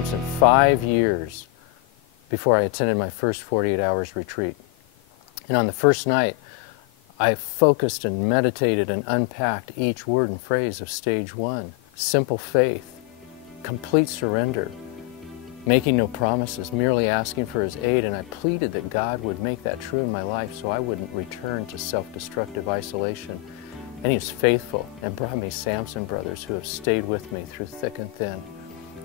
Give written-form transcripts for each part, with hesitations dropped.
Samson 5 years before I attended my first 48 hours retreat. And on the first night, I focused and meditated and unpacked each word and phrase of stage 1. Simple faith, complete surrender, making no promises, merely asking for His aid. And I pleaded that God would make that true in my life so I wouldn't return to self-destructive isolation. And He was faithful and brought me Samson brothers who have stayed with me through thick and thin.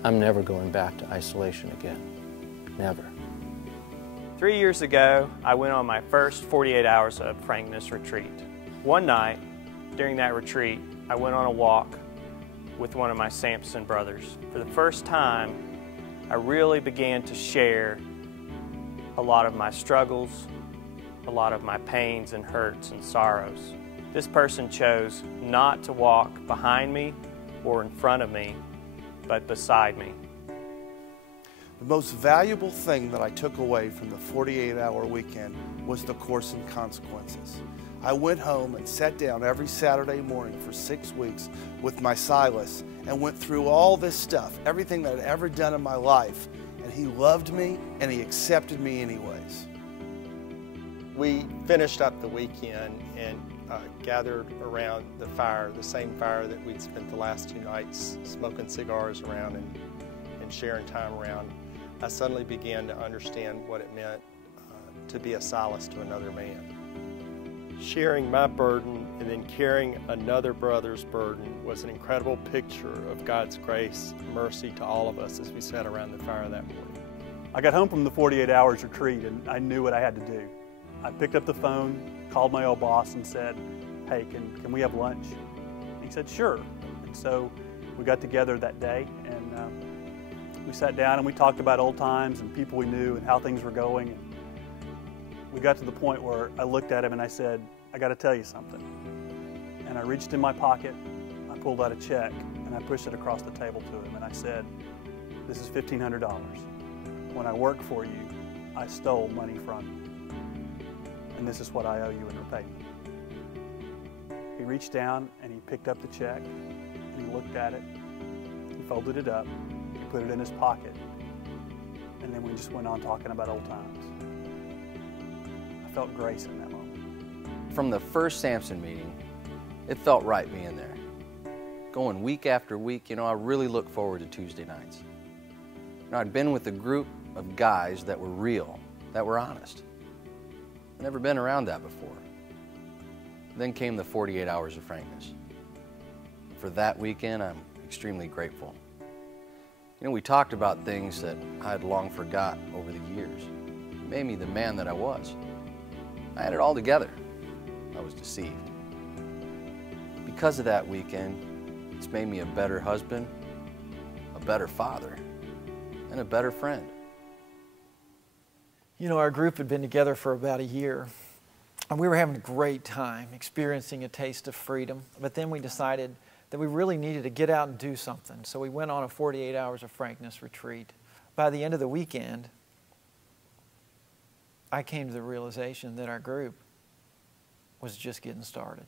I'm never going back to isolation again. Never. 3 years ago, I went on my first 48 hours of frankness retreat. One night, during that retreat, I went on a walk with one of my Samson brothers. For the first time, I really began to share a lot of my struggles, a lot of my pains and hurts and sorrows. This person chose not to walk behind me or in front of me, but beside me. The most valuable thing that I took away from the 48-hour weekend was the Course in Consequences. I went home and sat down every Saturday morning for 6 weeks with my Silas and went through all this stuff, everything that I'd ever done in my life, and he loved me and he accepted me anyways. We finished up the weekend and gathered around the fire, the same fire that we'd spent the last 2 nights smoking cigars around and sharing time around. I suddenly began to understand what it meant to be a Silas to another man. Sharing my burden and then carrying another brother's burden was an incredible picture of God's grace and mercy to all of us as we sat around the fire that morning. I got home from the 48 hours retreat and I knew what I had to do. I picked up the phone, called my old boss and said, "Hey, can we have lunch?" He said, "Sure." And so we got together that day and we sat down and we talked about old times and people we knew and how things were going. And we got to the point where I looked at him and I said, "I got to tell you something." And I reached in my pocket, I pulled out a check and I pushed it across the table to him and I said, "This is $1,500. When I worked for you, I stole money from you. And this is what I owe you in repayment." He reached down and he picked up the check and he looked at it, he folded it up, he put it in his pocket, and then we just went on talking about old times. I felt grace in that moment. From the first Samson meeting, it felt right being there. Going week after week, I really look forward to Tuesday nights. I'd been with a group of guys that were real, that were honest. I'd never been around that before. Then came the 48 hours of frankness. For that weekend, I'm extremely grateful. We talked about things that I had long forgot over the years. It made me the man that I was. I had it all together. I was deceived. Because of that weekend, it's made me a better husband, a better father, and a better friend. Our group had been together for about a year, and we were having a great time, experiencing a taste of freedom. But then we decided that we really needed to get out and do something. So we went on a 48 hours of frankness retreat. By the end of the weekend, I came to the realization that our group was just getting started.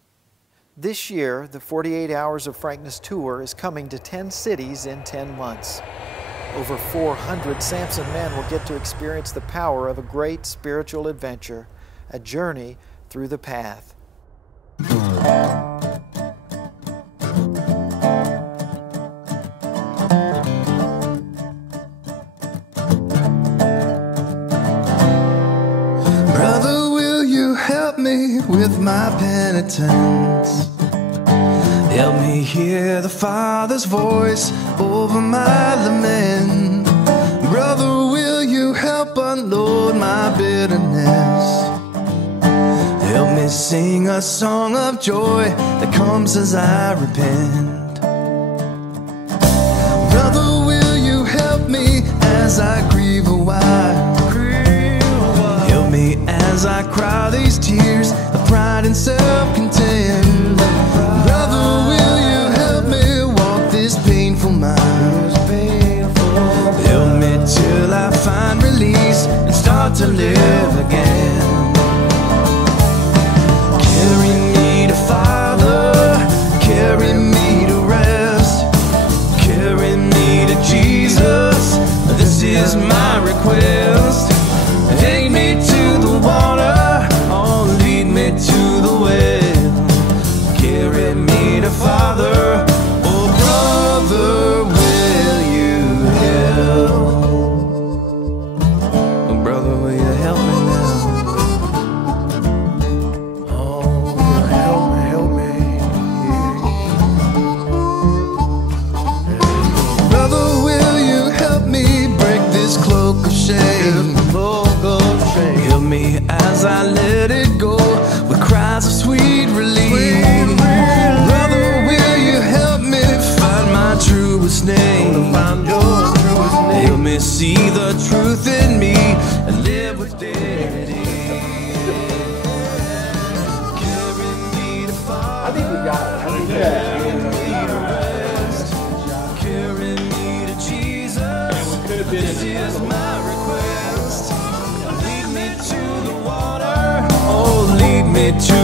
This year, the 48 Hours of Frankness Tour is coming to 10 cities in 10 months. Over 400 Samson men will get to experience the power of a great spiritual adventure, a journey through the path. Brother, will you help me with my penitence? Help me hear the Father's voice over my lament. Brother, will you help unload my bitterness? Help me sing a song of joy that comes as I repent. Brother, will you help me as I grieve a while? Help me as I cry these tears of pride and self-contempt. Brother, will you help me walk this painful mile? Help me till I find release and start to live again. Carry me to Father, carry me to rest, carry me to Jesus, shame. Help me as I let it go with cries of sweet relief. Brother, will you help me find my truest name? Help me see the truth in me and live with dignity. Carry me to far. I think we got it. Carry me to Jesus. This is my request. Lead me to the water. Oh, lead me to